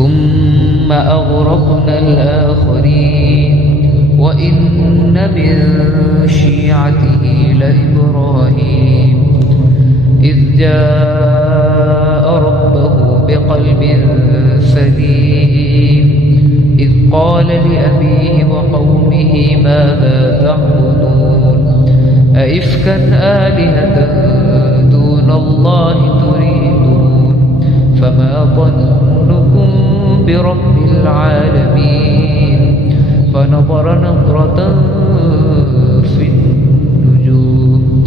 ثم أغرقنا الآخرين وإن من شيعته لإبراهيم إذ جاء ربه بقلب سليم إذ قال لأبيه وقومه ماذا تعبدون أئفكا آلهة دون الله تريدون فما ظنكم برب العالمين فنظر نظرة في النجوم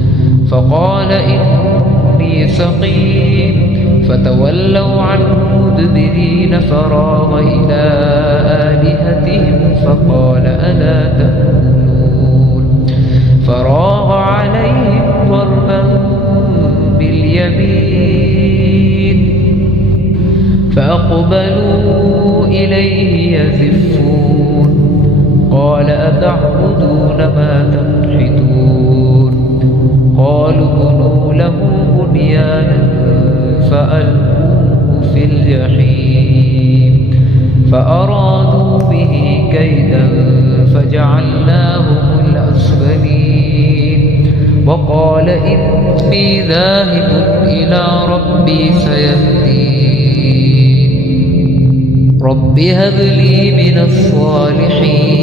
فقال إني سقيم فتولوا عنه مدبرين فراغ إلى آلهتهم فقال ألا تأكلون فراغ عليهم ضربا باليمين فأقبلوا إليه يزفون قال أتعبدون ما تنحتون قالوا بنوا له بنيانا فألقوه في الجحيم فأرادوا به كيدا فجعلناهم الأسفلين وقال إني ذاهب إلى ربي سيهدين رب هب لي من الصالحين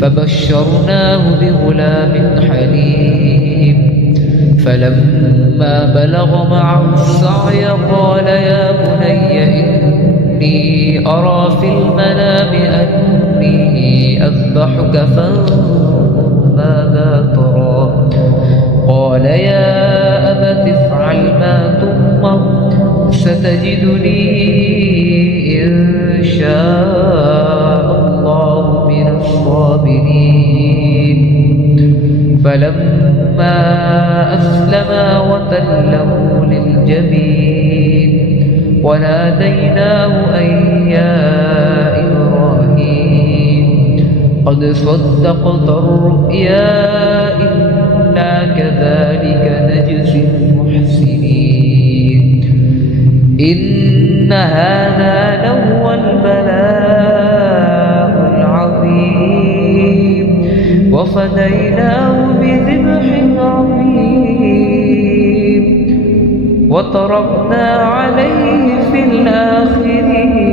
فبشرناه بغلام حليم فلما بلغ معه السعي قال يا بني إني أرى في المنام أني أذبحك فانظر ماذا ترى قال يا أبت افعل ما تؤمر ستجدني إن شاء الله من الصابرين فلما أسلما وتله للجبين وناديناه أن يا إبراهيم قد صدقت الرؤيا إنا كذلك نجزي المحسنين إن هذا لهو البلاء العظيم وفديناه بذبح عظيم وتركنا عليه في الآخرين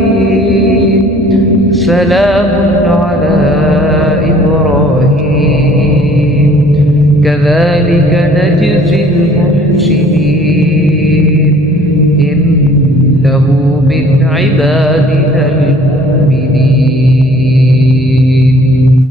سلام على إبراهيم كذلك نجزي المحسنين إنه من عبادنا